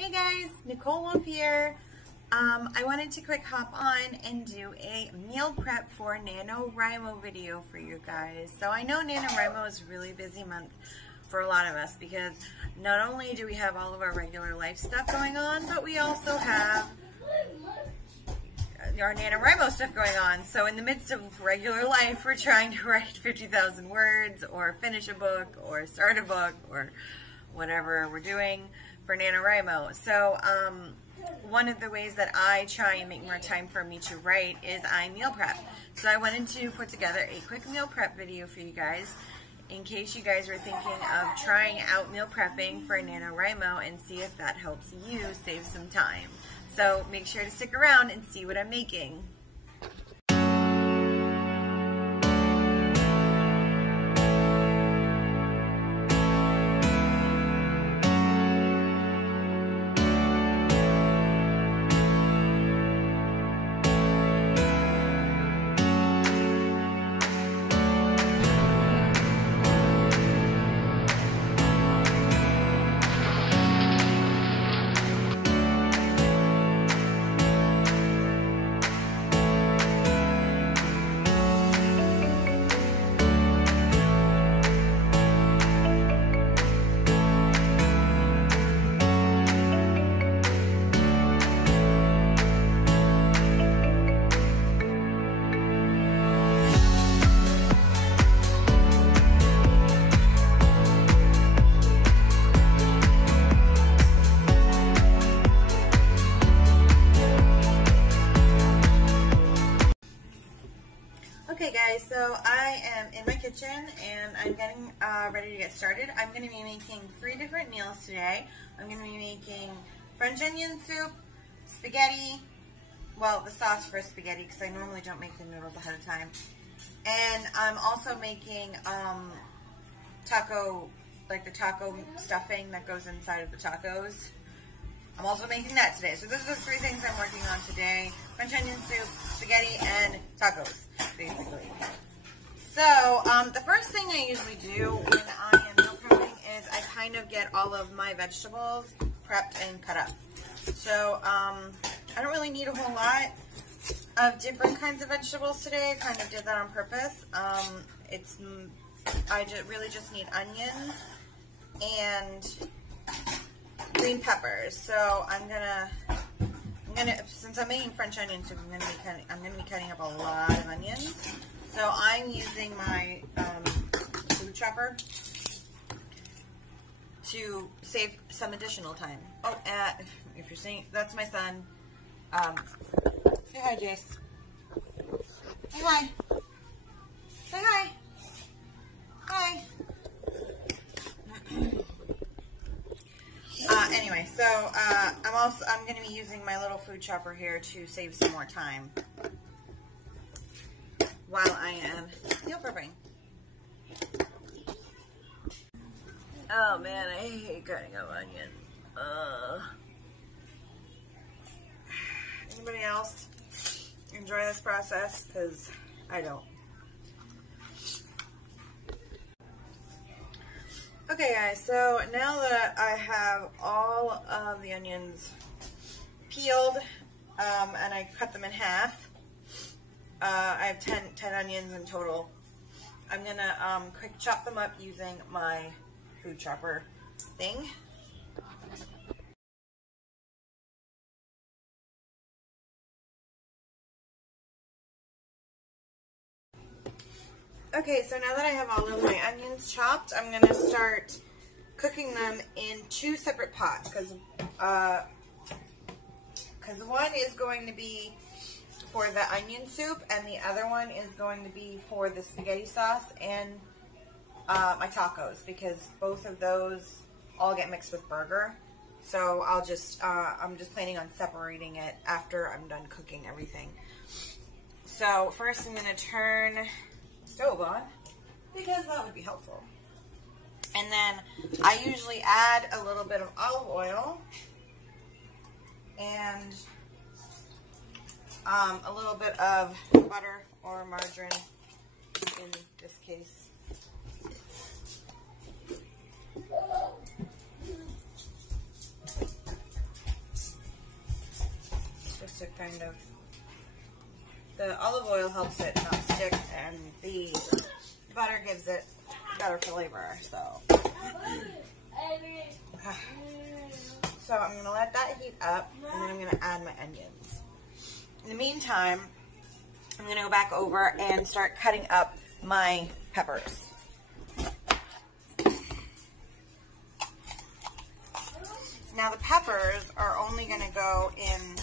Hey guys, Nicole Wolf here. I wanted to quick hop on and do a meal prep for NaNoWriMo video for you guys. So I know NaNoWriMo is a really busy month for a lot of us because not only do we have all of our regular life stuff going on, but we also have our NaNoWriMo stuff going on. So in the midst of regular life, we're trying to write 50,000 words or finish a book or start a book or whatever we're doing for NaNoWriMo. So one of the ways that I try and make more time for me to write is I meal prep. So I wanted to put together a quick meal prep video for you guys in case you guys were thinking of trying out meal prepping for NaNoWriMo and see if that helps you save some time. So make sure to stick around and see what I'm making. Okay guys, so I am in my kitchen and I'm getting ready to get started. I'm going to be making 3 different meals today. I'm going to be making French onion soup, spaghetti, well the sauce for spaghetti because I normally don't make the noodles ahead of time. And I'm also making taco, like the taco stuffing that goes inside of the tacos. I'm also making that today. So those are the 3 things I'm working on today. French onion soup, spaghetti, and tacos, basically. So the first thing I usually do when I am meal prepping is I kind of get all of my vegetables prepped and cut up. So I don't really need a whole lot of different kinds of vegetables today. I kind of did that on purpose. I really just need onions and green peppers. So I'm gonna since I'm making French onion soup, I'm gonna be cutting up a lot of onions. So I'm using my food chopper to save some additional time. Oh, if you're seeing, that's my son. Say hi, Jace. Say hi. Say hi. Hi. Anyway, so I'm going to be using my little food chopper here to save some more time while I am meal prepping. Oh man, I hate cutting up onion. Anybody else enjoy this process? Because I don't. Okay guys, so now that I have all of the onions peeled and I cut them in half, I have 10 onions in total. I'm going to quick chop them up using my food chopper thing. Okay, so now that I have all of my onions chopped, I'm going to start cooking them in 2 separate pots because one is going to be for the onion soup and the other one is going to be for the spaghetti sauce and my tacos because both of those all get mixed with burger. So I'm just planning on separating it after I'm done cooking everything. So first I'm going to turn stove on because that would be helpful, and then I usually add a little bit of olive oil and a little bit of butter or margarine in this case. kind of. The olive oil helps it not stick, and the butter gives it better flavor. So I'm going to let that heat up, and then I'm going to add my onions. In the meantime, I'm going to go back over and start cutting up my peppers. Now the peppers are only going to go in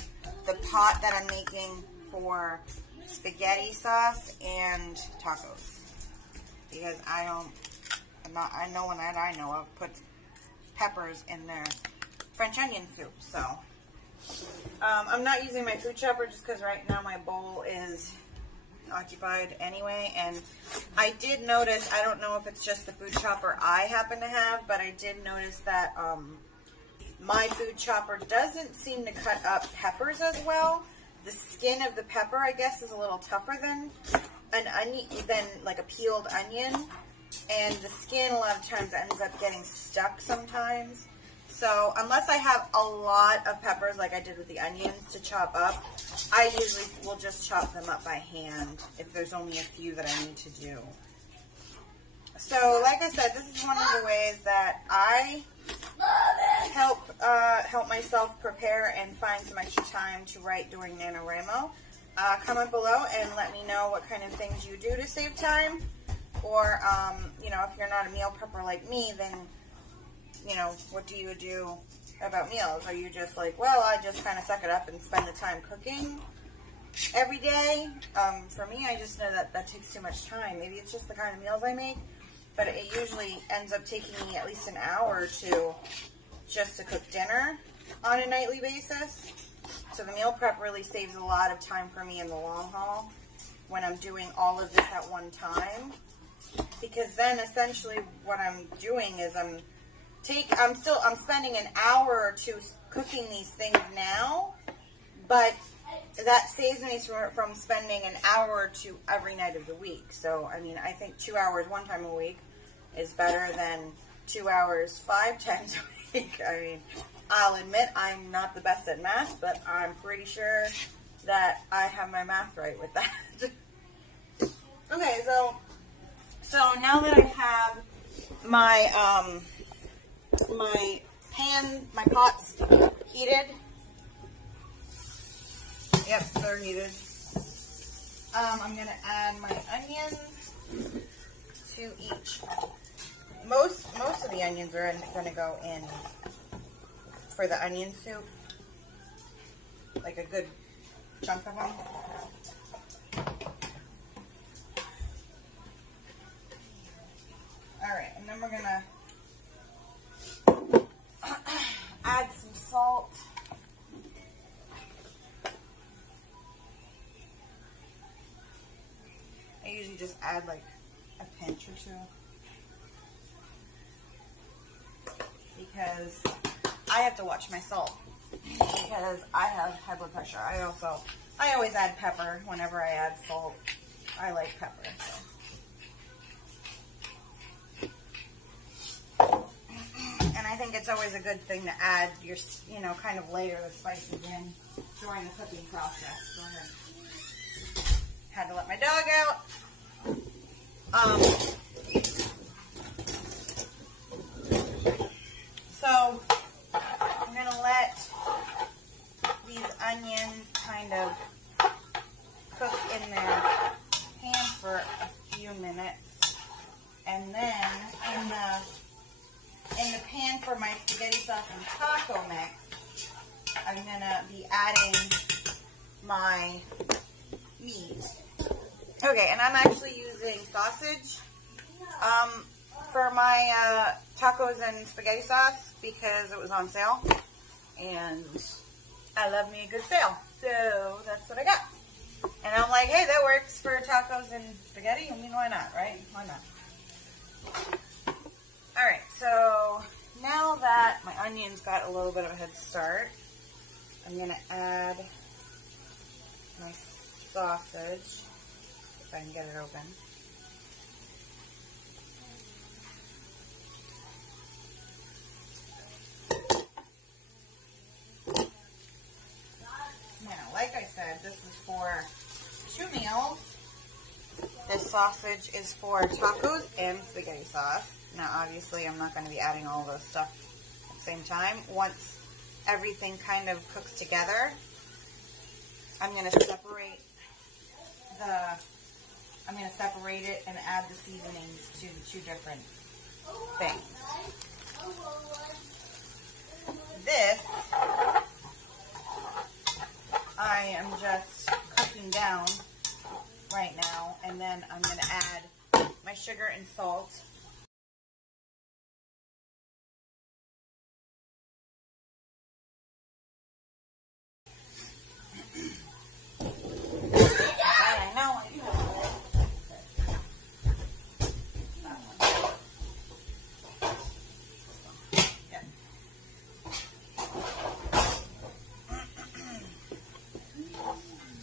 the pot that I'm making for spaghetti sauce and tacos, because no one that I know of puts peppers in their French onion soup. So I'm not using my food chopper just because right now my bowl is occupied anyway. And I did notice, I don't know if it's just the food chopper I happen to have, but I did notice that my food chopper doesn't seem to cut up peppers as well. The skin of the pepper, I guess, is a little tougher than an onion, than like a peeled onion, and the skin a lot of times ends up getting stuck sometimes. So unless I have a lot of peppers like I did with the onions to chop up, I usually will just chop them up by hand if there's only a few that I need to do. So like I said, this is one of the ways that I help myself prepare and find some extra time to write during NaNoWriMo. Comment below and let me know what kind of things you do to save time. Or, you know, if you're not a meal prepper like me, then, you know, what do you do about meals? Are you just like, well, I just kind of suck it up and spend the time cooking every day? For me, I just know that that takes too much time. Maybe it's just the kind of meals I make, but it usually ends up taking me at least an hour or two just to cook dinner on a nightly basis. So the meal prep really saves a lot of time for me in the long haul when I'm doing all of this at one time. Because then essentially what I'm doing is I'm spending an hour or two cooking these things now, but that saves me from spending an hour or two every night of the week. So, I mean, I think 2 hours one time a week is better than 2 hours 5 times a week. I mean, I'll admit I'm not the best at math, but I'm pretty sure that I have my math right with that. Okay, so now that I have my my pots heated. Yep, they're heated. I'm gonna add my onions to each. Most of the onions are gonna go in for the onion soup, like a good chunk of them. Alright, and then we're gonna add some salt. I usually just add like a pinch or two, because I have to watch my salt because I have high blood pressure. I always add pepper whenever I add salt. I like pepper. So. And I think it's always a good thing to add your, you know, kind of layer the spices in during the cooking process. Go ahead. Had to let my dog out. So I'm going to let these onions kind of cook in their pan for a few minutes. And then in the pan for my spaghetti sauce and taco mix, I'm going to be adding my meat. Okay, and I'm actually using sausage for my tacos and spaghetti sauce because it was on sale. And I love me a good sale. So that's what I got. And I'm like, hey, that works for tacos and spaghetti. I mean, why not, right? Why not? Alright, so now that my onions got a little bit of a head start, I'm going to add my sausage, if I can get it open. Now, like I meals. This sausage is for tacos and spaghetti sauce. Now, obviously, I'm not going to be adding all those stuff at the same time. Once everything kind of cooks together, I'm going to separate it and add the seasonings to the two different things. This, I am just cooking down right now, and then I'm going to add my sugar and salt. I know I do have Yep.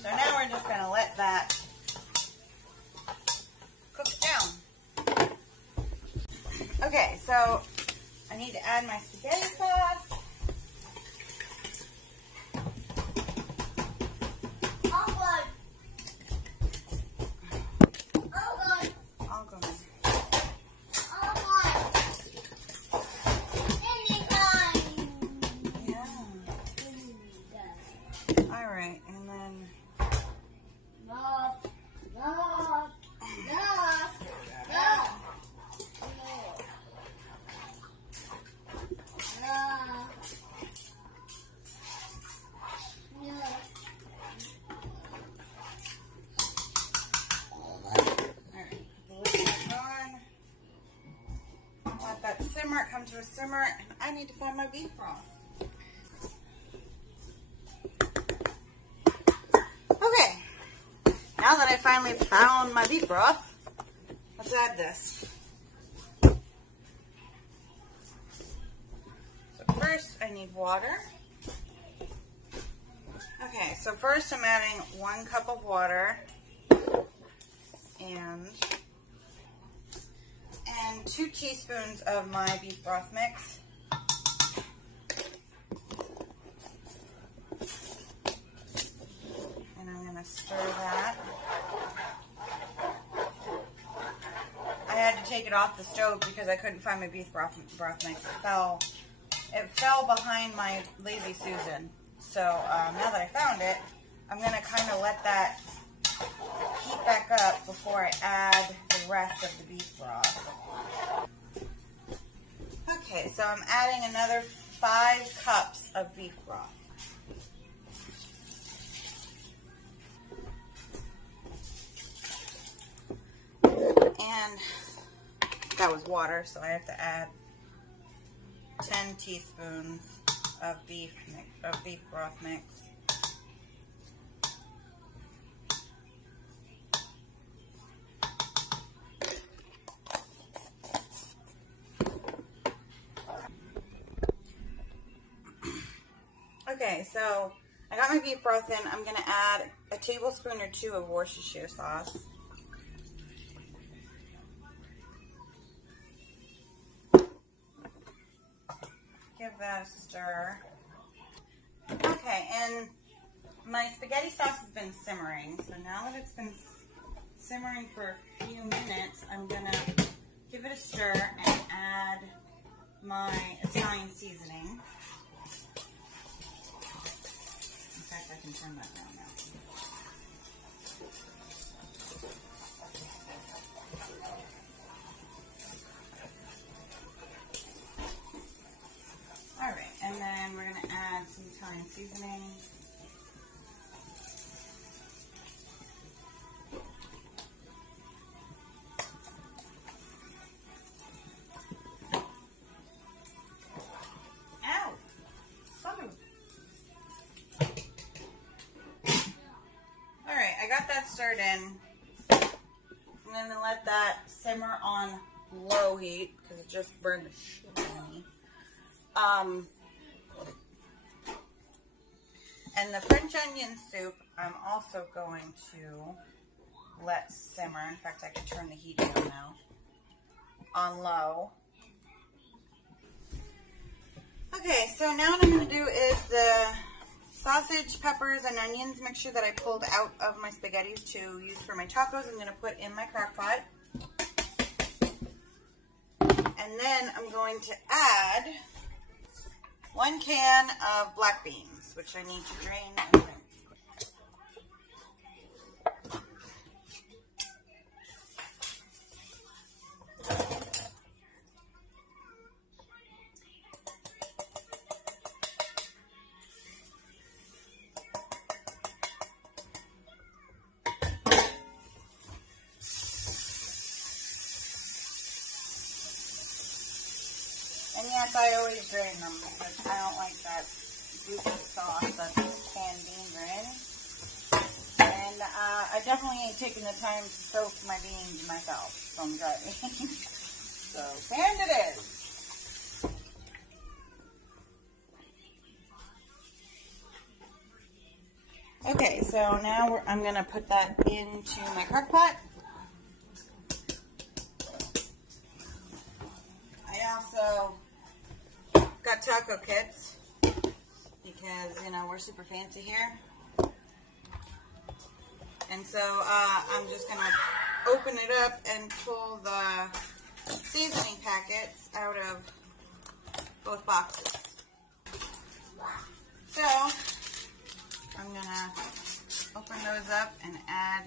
So now we're just going to let that cook down. Okay, so I need to add my spaghetti sauce. Simmer, come to a simmer, and I need to find my beef broth. Okay, now that I finally found my beef broth, let's add this. So first I need water. Okay, so first I'm adding 1 cup of water and 2 teaspoons of my beef broth mix. And I'm going to stir that. I had to take it off the stove because I couldn't find my beef broth mix. It fell behind my Lazy Susan. So now that I found it, I'm going to kind of let that heat back up before I add the rest of the beef broth. Okay, so I'm adding another 5 cups of beef broth. And that was water, so I have to add 10 teaspoons of beef broth mix. Okay, so I got my beef broth in. I'm going to add a tablespoon or 2 of Worcestershire sauce. Give that a stir. Okay, and my spaghetti sauce has been simmering. So now that it's been simmering for a few minutes, I'm going to give it a stir and add my Italian seasoning. I can turn that down now. Alright, and then we're going to add some Italian seasoning. Stirred in. I'm going to let that simmer on low heat because it just burned the shit out of me. And the French onion soup I'm also going to let simmer. In fact, I can turn the heat down now on low. Okay, so now what I'm going to do is the sausage, peppers, and onions mixture that I pulled out of my spaghetti to use for my tacos, I'm going to put in my crock pot. And then I'm going to add 1 can of black beans, which I need to drain and rinse. And yes, I always drain them because I don't like that goopy sauce that these canned beans are in. And I definitely ain't taking the time to soak my beans myself, so I'm driving. So, sand it is. Okay, so now I'm going to put that into my crock pot. I also got taco kits because, you know, we're super fancy here. And so I'm just going to open it up and pull the seasoning packets out of both boxes. So I'm going to open those up and add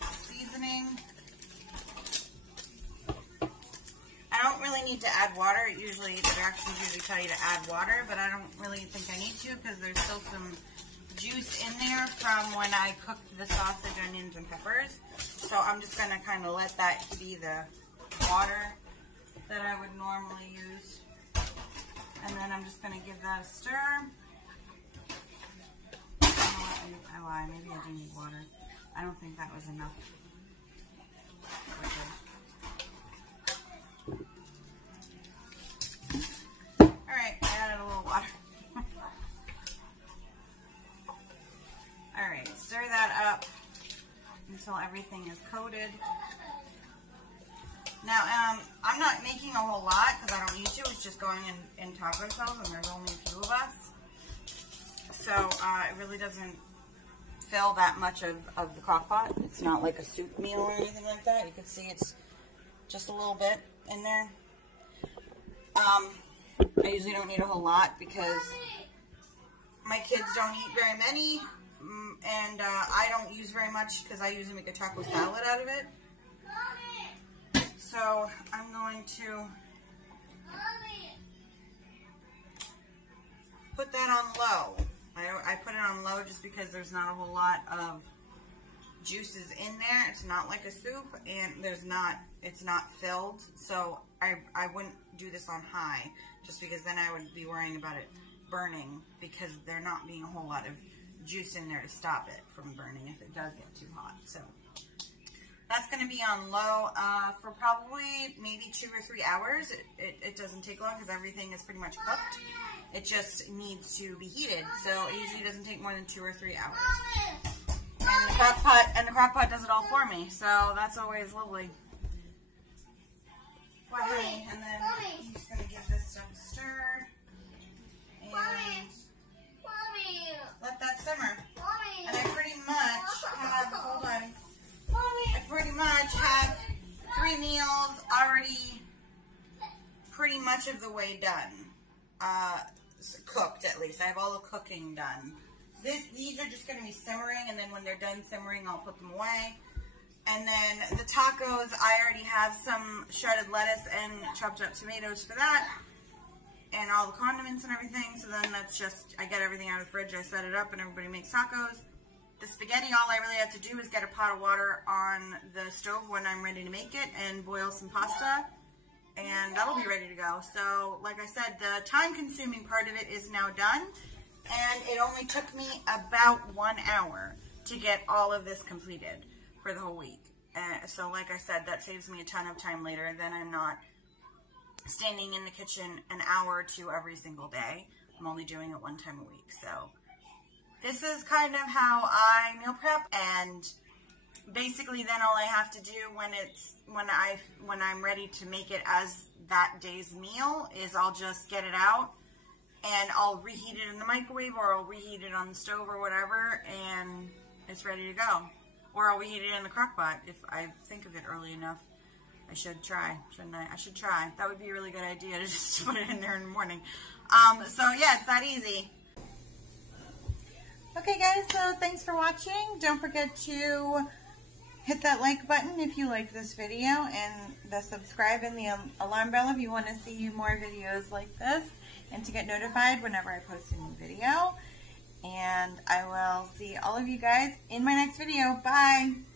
seasoning. I don't really need to add water. The directions usually tell you to add water, but I don't really think I need to because there's still some juice in there from when I cooked the sausage, onions, and peppers. So I'm just going to kind of let that be the water that I would normally use. And then I'm just going to give that a stir. I lied. Maybe I do need water. I don't think that was enough. Okay. Alright, I added a little water. Alright, stir that up until everything is coated. Now, I'm not making a whole lot because I don't need to. It's just going in taco shells and there's only a few of us. So, it really doesn't fill that much of the crock pot. It's not like a soup meal or anything like that. You can see it's just a little bit in there. I usually don't need a whole lot because my kids don't eat very many, and I don't use very much because I usually make a taco salad out of it. So I'm going to put that on low. I put it on low just because there's not a whole lot of juices in there. It's not like a soup, and it's not filled. So I wouldn't do this on high, just because then I would be worrying about it burning, because there not being a whole lot of juice in there to stop it from burning if it does get too hot. So that's going to be on low for probably maybe 2 or 3 hours. It doesn't take long because everything is pretty much cooked. It just needs to be heated, so it usually doesn't take more than 2 or 3 hours. And the crock pot does it all for me, so that's always lovely. Well, honey, and then I'm just going to give this stuff a stir. And let that simmer. And I pretty much have, hold on, I pretty much have 3 meals already pretty much of the way done. Cooked, at least. I have all the cooking done. These are just going to be simmering, and then when they're done simmering, I'll put them away. And then the tacos, I already have some shredded lettuce and chopped up tomatoes for that, and all the condiments and everything. So then that's just, I get everything out of the fridge, I set it up, and everybody makes tacos. The spaghetti, all I really have to do is get a pot of water on the stove when I'm ready to make it and boil some pasta, and that'll be ready to go. So, like I said, the time-consuming part of it is now done, and it only took me about 1 hour to get all of this completed for the whole week. So, like I said, that saves me a ton of time later. Then I'm not standing in the kitchen an hour or 2 every single day. I'm only doing it 1 time a week. So, this is kind of how I meal prep, and basically then all I have to do when I'm ready to make it as that day's meal is I'll just get it out and I'll reheat it in the microwave, or I'll reheat it on the stove or whatever, and it's ready to go. Or I'll reheat it in the crock pot if I think of it early enough. I should try, shouldn't I? I should try. That would be a really good idea to just put it in there in the morning. So yeah, it's that easy. Okay guys, so thanks for watching. Don't forget to hit that like button if you like this video, and the subscribe and the alarm bell if you want to see more videos like this, and to get notified whenever I post a new video. And I will see all of you guys in my next video. Bye!